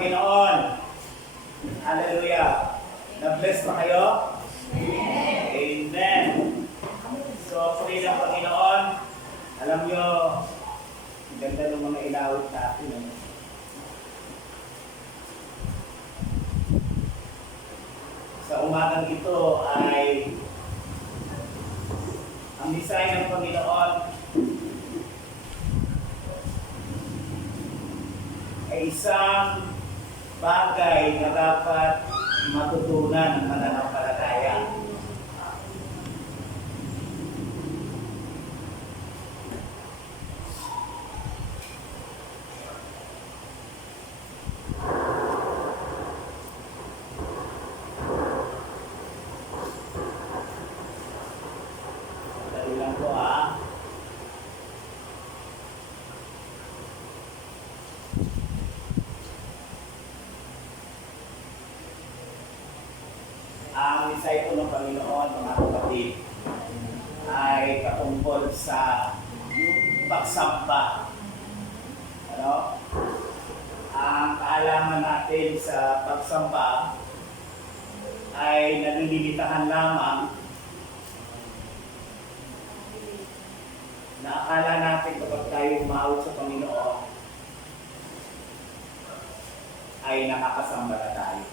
Panginoon. Hallelujah. Na-bless pa kayo? Amen. So, puri ng Panginoon. Alam nyo, ganda ng mga ilawit natin. Sa umagang ito ay ang design ng Panginoon ay isang bagay na dapat matutunan ng mananampalataya. Panginoon, mga kapatid, ay katungkol sa pagsamba. Ano? Ang kaalaman natin sa pagsamba ay nalilimitahan lamang na akala natin kapag tayo umawit sa Panginoon ay nakakasamba na tayo.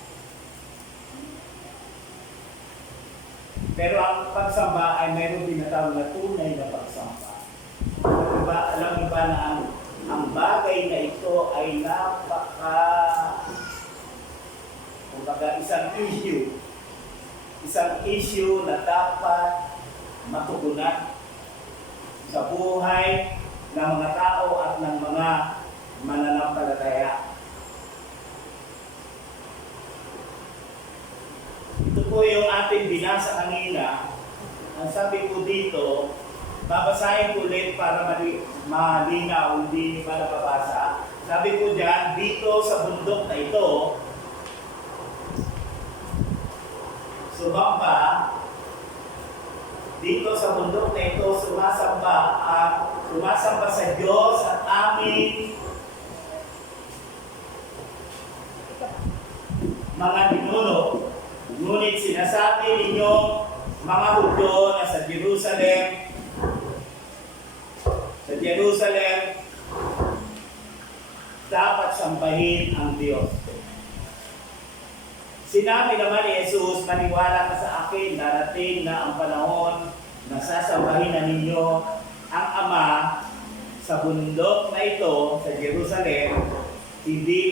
Pero ang pagsamba ay mayroong tinatawag na tunay na pagsamba. Alam niyo ba na ang bagay na ito ay kumbaga isang issue na dapat matugunan sa buhay ng mga tao at ng mga mananampalataya. Ito po yung ating binasa kanina. Ang sabi ko dito, babasahin ko ulit para malinaw, hindi pa nababasa. Sabi ko dyan, dito sa bundok na ito, sumamba, dito sa bundok na ito, sumasamba sa Diyos at aming mga ninuno. Ngunit sinasabi ninyong mga Hudyo na sa Jerusalem, dapat sambahin ang Diyos. Sinabi naman ni Jesus, maniwala ka sa akin, darating na ang panahon na sasambahin na ninyo ang Ama sa bundok na ito, sa Jerusalem, hindi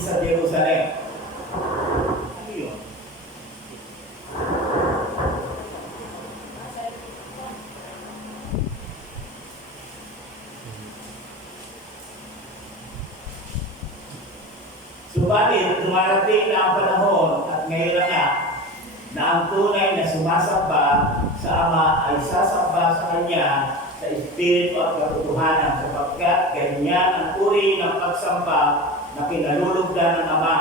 sa Jerusalem. Ano yun? Subalit, dumarating na ang panahon at ngayon na ang tunay na sumasamba sa Ama ay sasamba sa Kanya sa Espiritu at katotohanan sapagkat ganyan ang uri ng pagsamba na kinalulugdan ng Ama.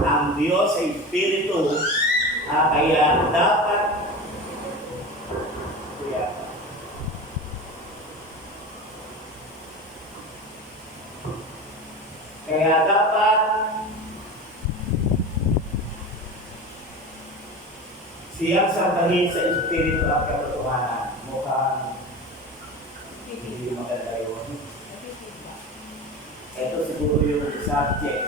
Ang Diyos ay Espiritu, kaya dapat siyang sambahin sa Espiritu at katotohanan. Mukhang hindi maganda yun. Ito siguro yung subject,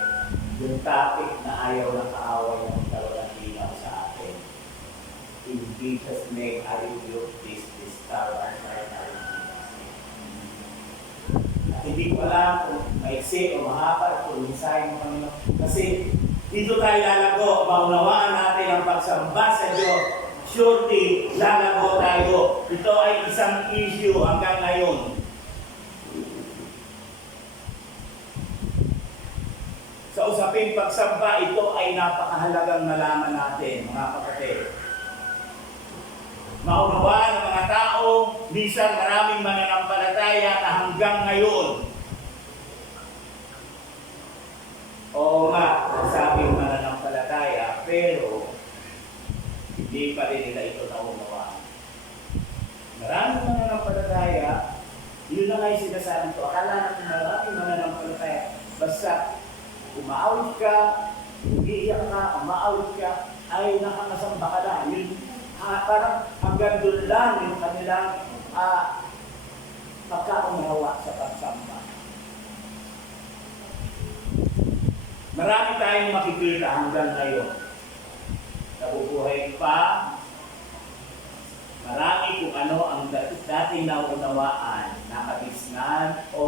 yung topic na ayaw na kaaway ng talagang linaw sa atin. In Jesus' name, I rebuke this star and hindi ko alam kung maiksi o mahaba kung mensahe ng Panginoon. Kasi dito tayo lalago, maunawaan natin ang pagsamba sa Diyos. Surely, lalago tayo. Ito ay isang issue hanggang ngayon. Sa usaping pagsamba, ito ay napakahalagang malaman natin, mga kapatid. Maunawaan ng mga tao, minsan maraming mananampalataya na hanggang ngayon. Oo nga, nasabing mananampalataya, pero hindi pa rin nila ito naunawaan. Maraming mananampalataya, yun na nga yung sinasabi ko. Akala natin maraming mananampalataya. Basta umaawit ka, umiiyak ka, umaawit ka, ay nakakasamba ka na. Yun, parang hanggang doon lang yung kanilang pagkaunawa sa pagsamba. Marami tayong makikita hanggang ngayon. Nabubuhay pa, marami kung ano ang dating naunawaan, nakatisnan o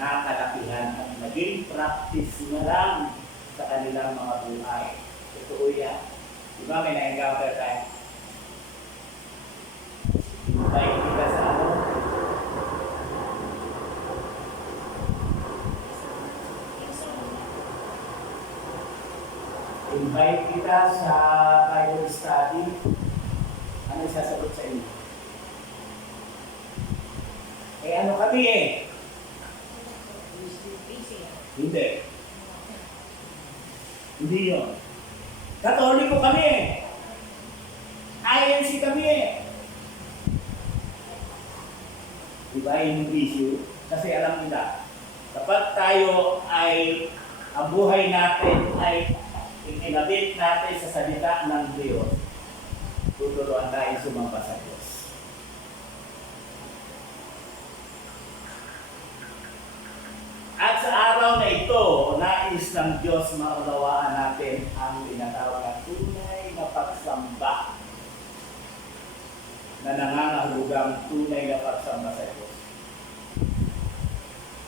nakalakihan at naging practice na lang sa kanilang mga buhay. Totoo yan. Diba may na-encounter tayo? Tayo kita sa ano? Invite kita sa Bible study. Ano sasagot sa inyo? Ano kami Hindi. Hindi yun. Katoliko kami eh. INC kami eh. Diba yung issue? Kasi alam nila, kapag tayo ay, ang buhay natin ay inabit natin sa salita ng Diyos, tuturuan tayo sumamba sa Diyos. At sa araw na ito, nais ng Diyos maunawaan natin ang tinatawag na tunay na pagsamba na nangangahulugang tunay na pagsamba sa Diyos.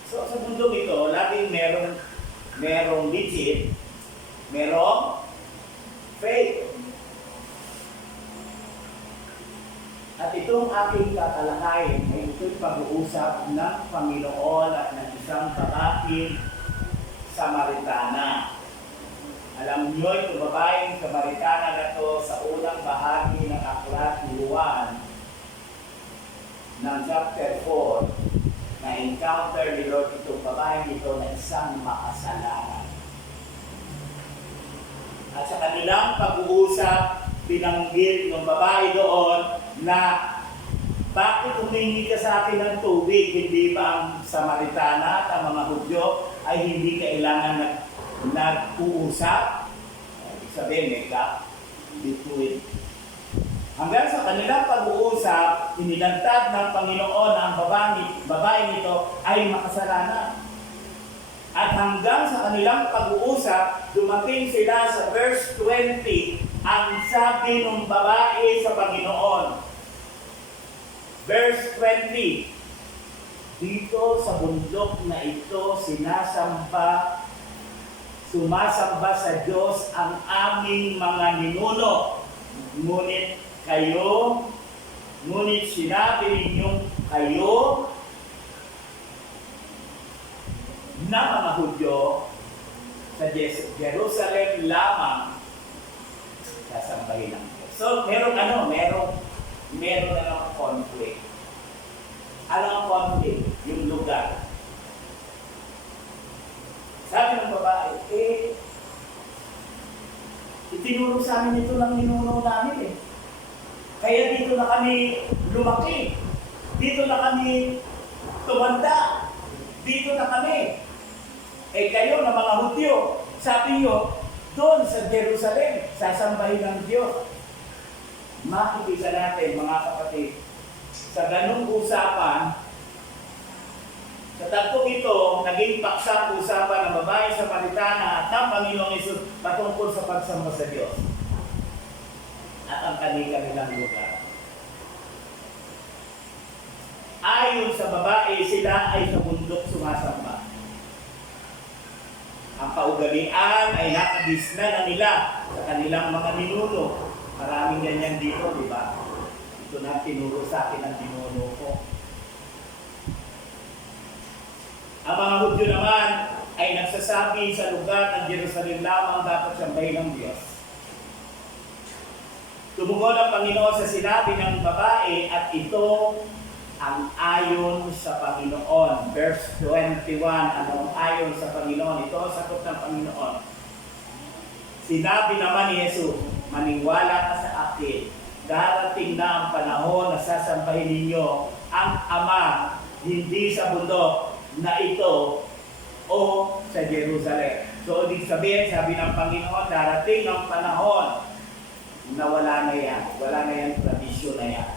So sa mundo ito, laging merong legit, merong faith. At itong aking tatalakayin ay ito'y pag-uusap ng Panginoon at ng isang babaeng Samaritana. Alam niyo, itong babaeng Samaritana na ito sa unang bahagi ng aklat ni Juan ng chapter 4 na encounter ni Lord itong babaeng ito na isang makasalanan. At sa kanilang pag-uusap, binanggit ng babae doon na bakit humingi ka sa akin ng tubig, hindi ba ang Samaritana at ang mga Hudyo ay hindi kailangan nag-uusap? Ibig sabihin, may gap between. Hanggang sa kanilang pag-uusap, inilantad ng Panginoon na ang babae nito ay makasalanan. At hanggang sa kanilang pag-uusap, dumating sila sa verse 20, ang sabi ng babae sa Panginoon. Verse 20, dito sa bundok na ito, sumasamba sa Diyos ang aming mga ninuno. Ngunit sinabi ninyong kayo na mga Hudyo sa Jerusalem lamang sasambahin ng Diyos. So, merong conflict. Ano ang conflict? Yung lugar. Sabi ng babae, itinuro sa amin ito ng ninuno namin eh. Kaya dito na kami lumaki. Dito na kami tumanda. Dito na kami. Kayo na mga Hudyo, sabi nyo, doon sa Jerusalem, sasambahin ng Diyos. Makikita natin, mga kapatid, sa ganung usapan, sa tagpong ito, naging paksa-usapan ng babae sa Samaritana at ng Panginoong Hesus patungkol sa pagsamba sa Diyos at ang kanilang lugar. Ayon sa babae, sila ay sa bundok sumasamba. Ang kaugalian ay nakadisna na nila sa kanilang mga ninuno. Maraming ganyan dito, di ba? Ito na tinuro sa akin ang ninuno ko. Ang mga Hudyo naman ay nagsasabi sa lugar ng Jerusalem lamang dapat sambahin ng Diyos. Tumugon ang Panginoon sa sinabi ng babae at ito ang ayon sa Panginoon. Verse 21, anong ayon sa Panginoon? Ito ang sagot ng Panginoon. Sinabi naman ni Jesus, maniwala ka sa akin, darating na ang panahon na sasambahin ninyo ang Ama, hindi sa bundok na ito o sa Jerusalem. So, ibig sabihin, sabi ng Panginoon, darating ang panahon na wala na yan, tradisyon na yan.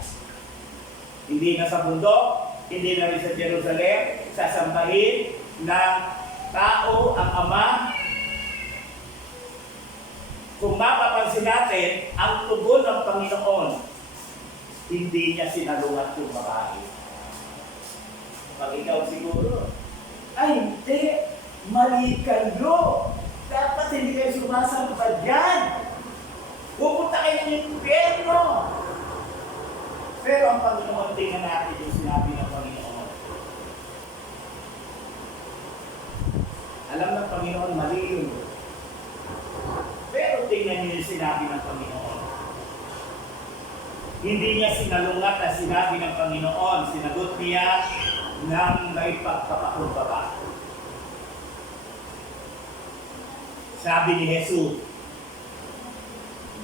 Hindi na sa bundok, hindi na rin sa Jerusalem, sasambahin ng tao ang Ama. Kung mapapansin natin, ang tugon ng Panginoon, hindi niya sinalungat yung babae. Pag ikaw siguro, ay hindi, mali kayo. Dapat hindi kayo sumasamba dyan. Pupunta kayo ng impyerno. Pero ang Panginoon, tingnan natin yung sinabi ng Panginoon. Alam ng Panginoon, mali yun. Pero tingnan niyo yung sinabi ng Panginoon. Hindi niya sinalungat na sinabi ng Panginoon. Sinagot niya ng may pagpapakumbaba. Sabi ni Jesus,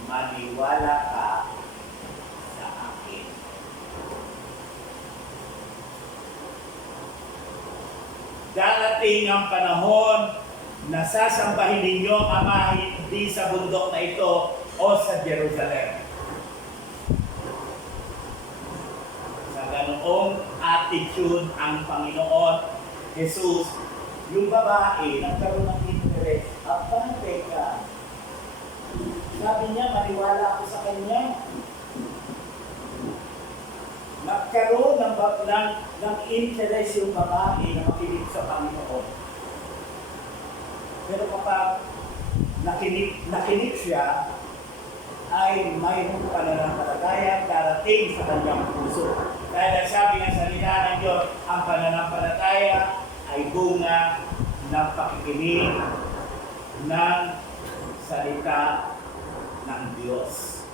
maniwala ka sa akin. Darating ang panahon na sasambahin ninyo ang Ama hindi sa bundok na ito o sa Jerusalem. Sa ganoong attitude ang Panginoon Jesus, yung babae nagkaroon ng interest. Teka, sabi niya, maniwala ako sa kanya. Nagkaroon ng interest yung babae na makinig sa Panginoon. Pero kapag nakinig siya, ay mayroong pananampalataya darating sa kanyang puso. Kaya sabi ng salita ng Diyos, ang pananampalataya ay bunga ng pakikinig ng salita ng Diyos.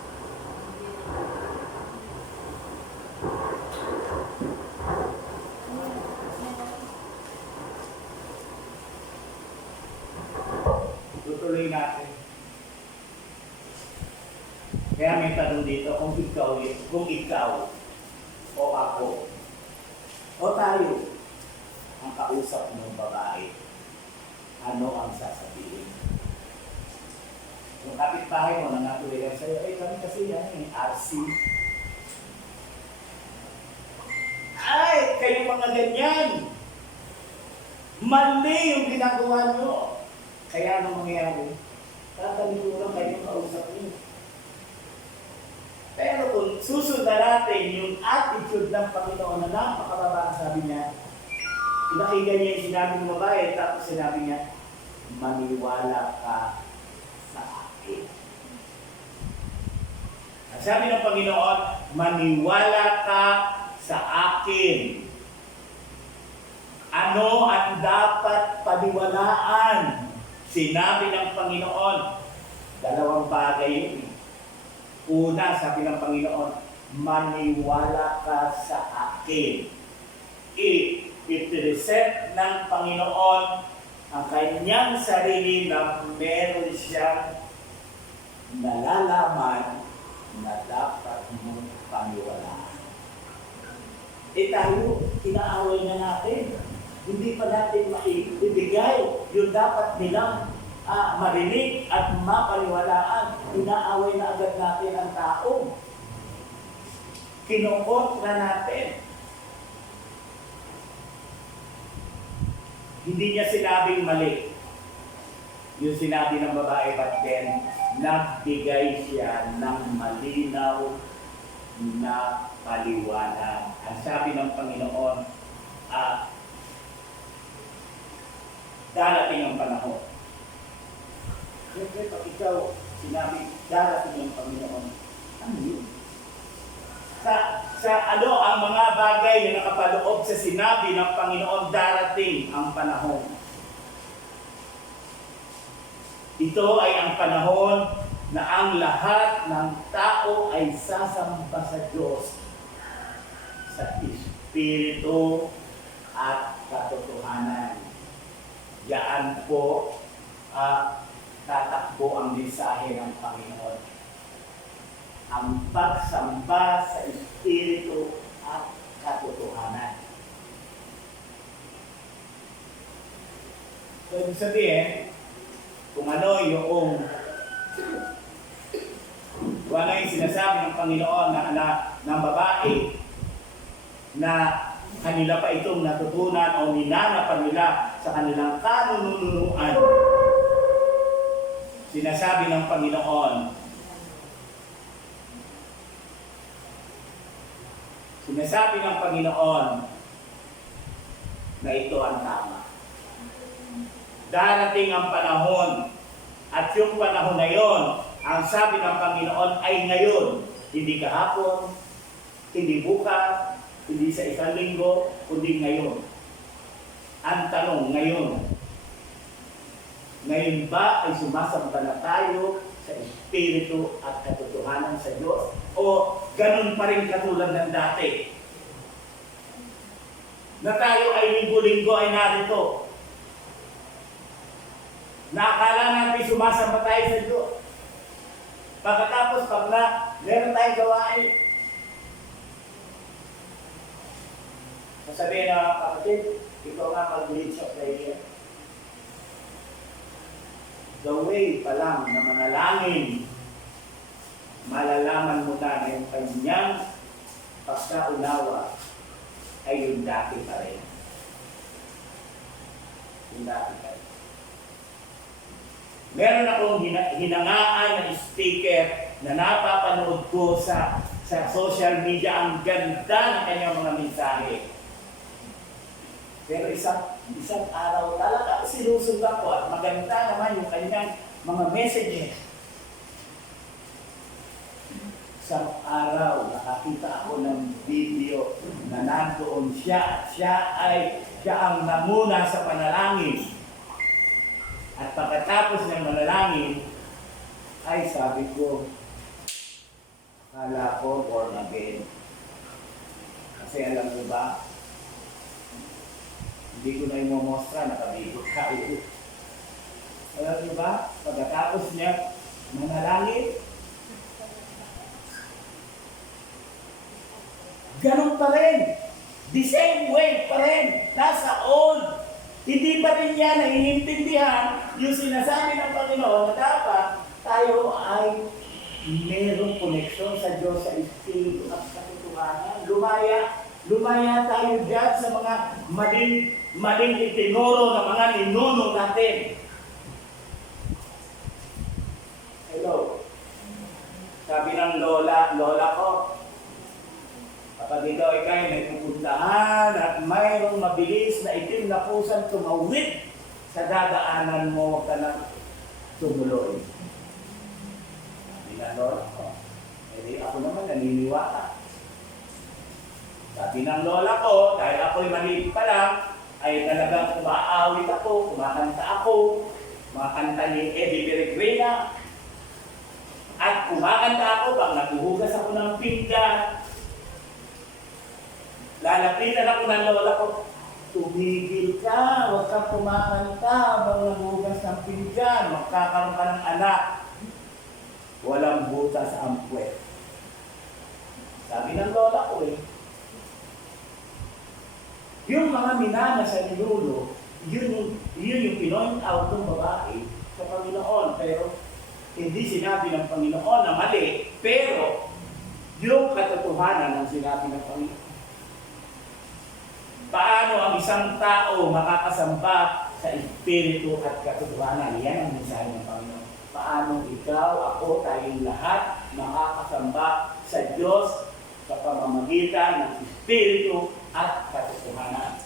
Tutuloy natin. Kaya may tanong dito, kung ikaw o ako o tayo ang kausap ng babae, ano ang sasabihin? Yung kapitbahay mo na natuloy sa'yo, kami kasi yan RC. Ay, kayo mga ganyan. Mali yung ginagawa nyo. Kaya ano mangyayari? Tatalikuran kayo kausap nyo. Pero kung susundan natin yung attitude ng Panginoon na napakababa, sabi niya, pinakinggan niya yung sinabi ng babae, tapos sinabi niya, maniwala ka sa akin. Ang sabi ng Panginoon, maniwala ka sa akin. Ano ang dapat paniwalaan? Sinabi ng Panginoon, dalawang bagay yun. Una, sabi ng Panginoon, maniwala ka sa akin. I-present ng Panginoon ang kanyang sarili na meron siyang nalalaman na dapat mong paniwalaan. Tayo, inaaway na natin. Hindi pa natin maibigay yung dapat nilang marinig at mapaniwalaan. Inaaway na agad natin ang tao. Kinukontra natin. Hindi niya sinabing mali. Yung sinabi ng babae, but then, nagbigay siya ng malinaw na paliwanag. Ang sabi ng Panginoon, darating ang panahon. Siyempre, pag ikaw sinabi, darating ang Panginoon, ano yun? Sa ano ang mga bagay na nakapaloob sa sinabi ng Panginoon, darating ang panahon. Ito ay ang panahon na ang lahat ng tao ay sasamba sa Diyos sa Espiritu at katotohanan. Yaan po tatakbo ang mensahe ng Panginoon. Ang pagsamba sa Espiritu at katotohanan. So, ibig sabihin, kung ano yung sinasabi ng Panginoon ng babae na kanila pa itong natutunan o ninanapan nila sa kanilang kanununuan. Sinasabi ng Panginoon, na ito ang tama. Darating ang panahon at yung panahon na yon, ang sabi ng Panginoon ay ngayon, hindi kahapon, hindi bukas, hindi sa isang linggo, kundi ngayon. Ang tanong ngayon, ngayon ba ay sumasamba na tayo sa Espiritu at katotohanan sa Diyos? O ganun pa rin katulad ng dati? Na tayo ay linggo-linggo ay narito. Na akala natin sumasamba tayo sa Diyos. Pagkatapos pag na meron tayong gawain, sasabihin na kapatid, ikaw nga mag-lead sa prayer. The way pa lang na manalangin, malalaman mo na yung kanyang pagkaunawa ay yung dati pa rin. Yung dati pa rin. Meron akong hinangaan na sticker na napapanood ko sa social media. Ang ganda ng kanyang mga mensahe. Pero isang araw talaga sinusundan ko at maganda naman yung kanyang mga messages. Isang araw nakakita ako ng video na nandoon siya. Siya ang namuna sa panalangin. At pagkatapos ng manalangin, ay sabi ko, kala ko born again. Kasi alam mo ba, hindi ko na imomostra, nakabikot tayo. Alam mo ba, pagkatapos niya manalangin, ganun pa rin. The same way pa rin. Nasa old. Hindi pa rin niya naiintindihan yung sinasabi ng Panginoon na dapat tayo ay merong koneksyon sa Diyos, sa Espiritu at sa katotohanan. Lumaya tayo dyan sa mga maling itinuro ng mga ninuno natin. Hello. Sabi ng lola ko, kapag ikaw ikay may pupuntahan at mayroong mabilis na itim na pusang tumawid sa dadaanan mo, huwag ka na tumuloy. Sabi ng lola ko, eh ako naman naniniwala. Sabi ng lola ko, dahil ako'y maliit pa lang, ay talagang umaawit ako, kumakanta ako, mga kanta ni Eddie Peregrina. At kumakanta ako, pag naguhugas ako ng pinggan, lalapitan ako ng lola ko, tumigil ka, huwag kang kumakanta habang nagugas ng pinggan, magkakaroon ka ng anak. Walang butas sa ampwet. Sabi ng lola ko yung mga minana sa ninuno, yun yung pinoint out ng babae sa Panginoon. Pero hindi sinabi ng Panginoon na mali, pero yung katotohanan ang sinabi ng Panginoon. Paano ang isang tao makakasamba sa Espiritu at katotohanan? Yan ang mensahe ng Panginoon. Paano ikaw, ako, tayong lahat makakasamba sa Diyos sa pamamagitan ng Espiritu at katotohanan.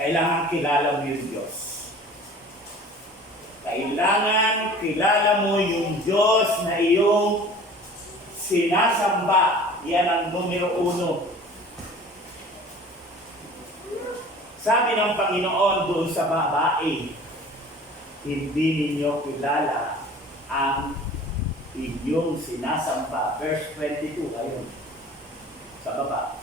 Kailangan kilala mo yung Diyos. Kailangan kilala mo yung Diyos na iyong sinasamba. Yan ang numero 1. Sabi ng Panginoon doon sa babae, hindi ninyo kilala ang inyong sinasamba. Verse 22, ayun. Sa baba.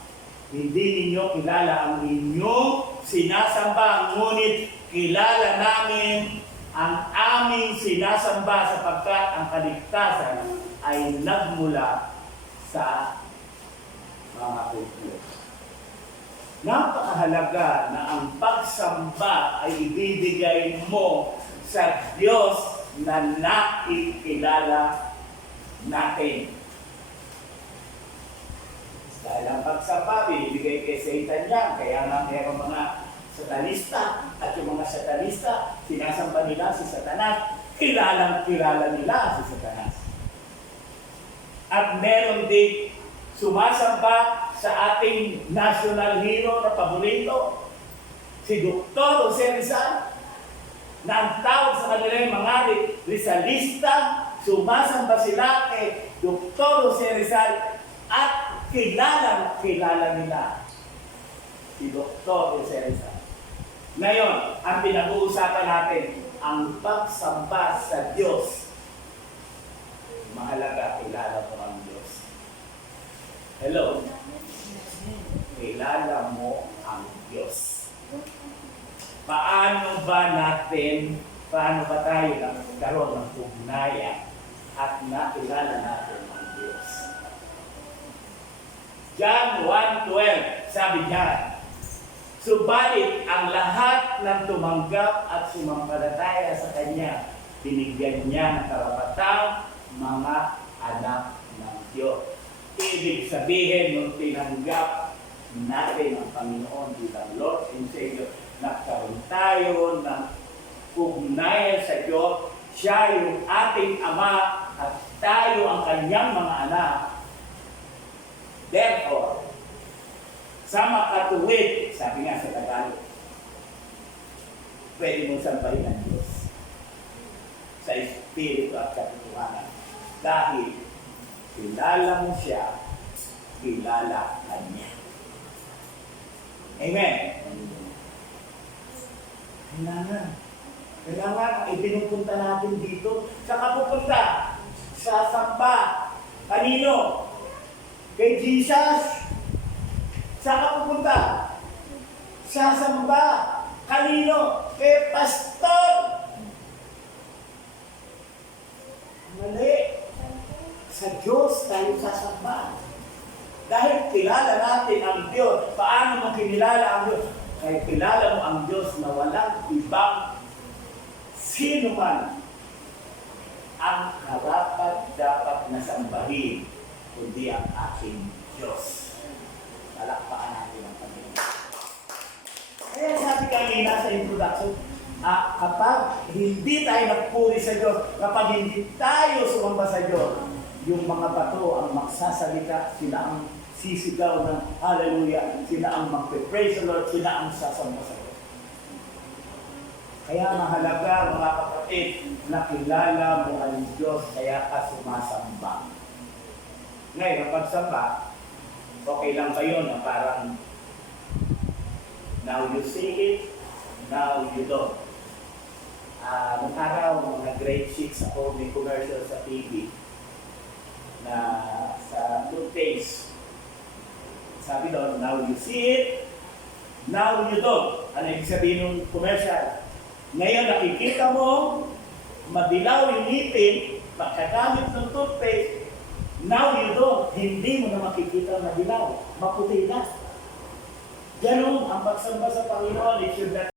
Hindi ninyo kilala ang inyong sinasamba, ngunit kilala namin ang aming sinasamba sapagkat ang kaligtasan ay nagmula sa mga kultura. Napakahalaga na ang pagsamba ay ibibigay mo sa Diyos na nakikilala natin. Dahil ang pagsamba, binibigay kay Satan yan. Kaya nga mayroong mga satanista. At yung mga satanista, sinasamba nila si Satanas. Kilalang-kilala nila si Satanas. At meron din sumasamba sa ating national hero na paborito, si Dr. Jose Rizal, na ang tawag sa kanila yung mga Rizalista, sumasamba sila kay Dr. Jose Rizal at kilala nila si Dr. Jose Rizal. Ngayon, ang pinag-uusapan natin, ang pagsamba sa Diyos. Mahalaga, kilala mo ang Diyos. Hello? Kilala mo ang Diyos. Paano ba natin paano ba tayo nagkaroon ng ugnayan at nakilala natin ang Diyos. John 1:12, sabi niya, subalit ang lahat ng tumanggap at sumampalataya sa Kanya, binigyan niya ng karapatang mga anak ng Diyos. Ibig sabihin, nung tinanggap natin ang Panginoon bilang Lord and Savior, nagkaroon tayo ng ugnayan sa Diyos. Siya yung ating Ama at tayo ang Kanyang mga anak. Therefore, sa makatuwid, sabi nga sa Tagalog, pwede mong sambahin ang Diyos sa Espiritu at katotohanan. Dahil kilala mo siya, kilala ka niya. Amen? Kailangan ipinupunta natin dito. Saka pupunta sa samba. Kanino? Kay Jesus. Saka pupunta sa samba. Kanino? Kay Pastor. Mali. Sa Diyos tayo sasamba. Dahil kilala natin ang Diyos. Paano mo kinilala ang Diyos? Kaya kilala mo ang Diyos na walang ibang sino man ang karapat dapat na sambahin kundi ang aking Diyos. Palakpakan natin ang Panginoon. Kaya sabi kanina sa introduction, kapag hindi tayo nagpuri sa Diyos, kapag hindi tayo sumamba sa Diyos, yung mga bato ang magsasalita, sila ang sisigaw ng hallelujah, sila ang magpe-praise the Lord, sila ang sasamba sa Diyos. Kaya mahalaga mga kapatid, nakilala mo ang Diyos, kaya ka sumasamba. Ngayon, ang pagsamba, okay lang ba yun na parang now you see it, now you don't. Nung araw, mga grade 6 ako, may commercial sa TV na sa toothpaste. Sabi doon, now you see it, now you don't. Ano ibig sabihin ng commercial? Ngayon nakikita mo, madilaw yung ngipin, pagkagamit ng toothpaste, now you don't, hindi mo na makikita madilaw, maputi na. Ganun ang pagsamba sa Panginoon, it should not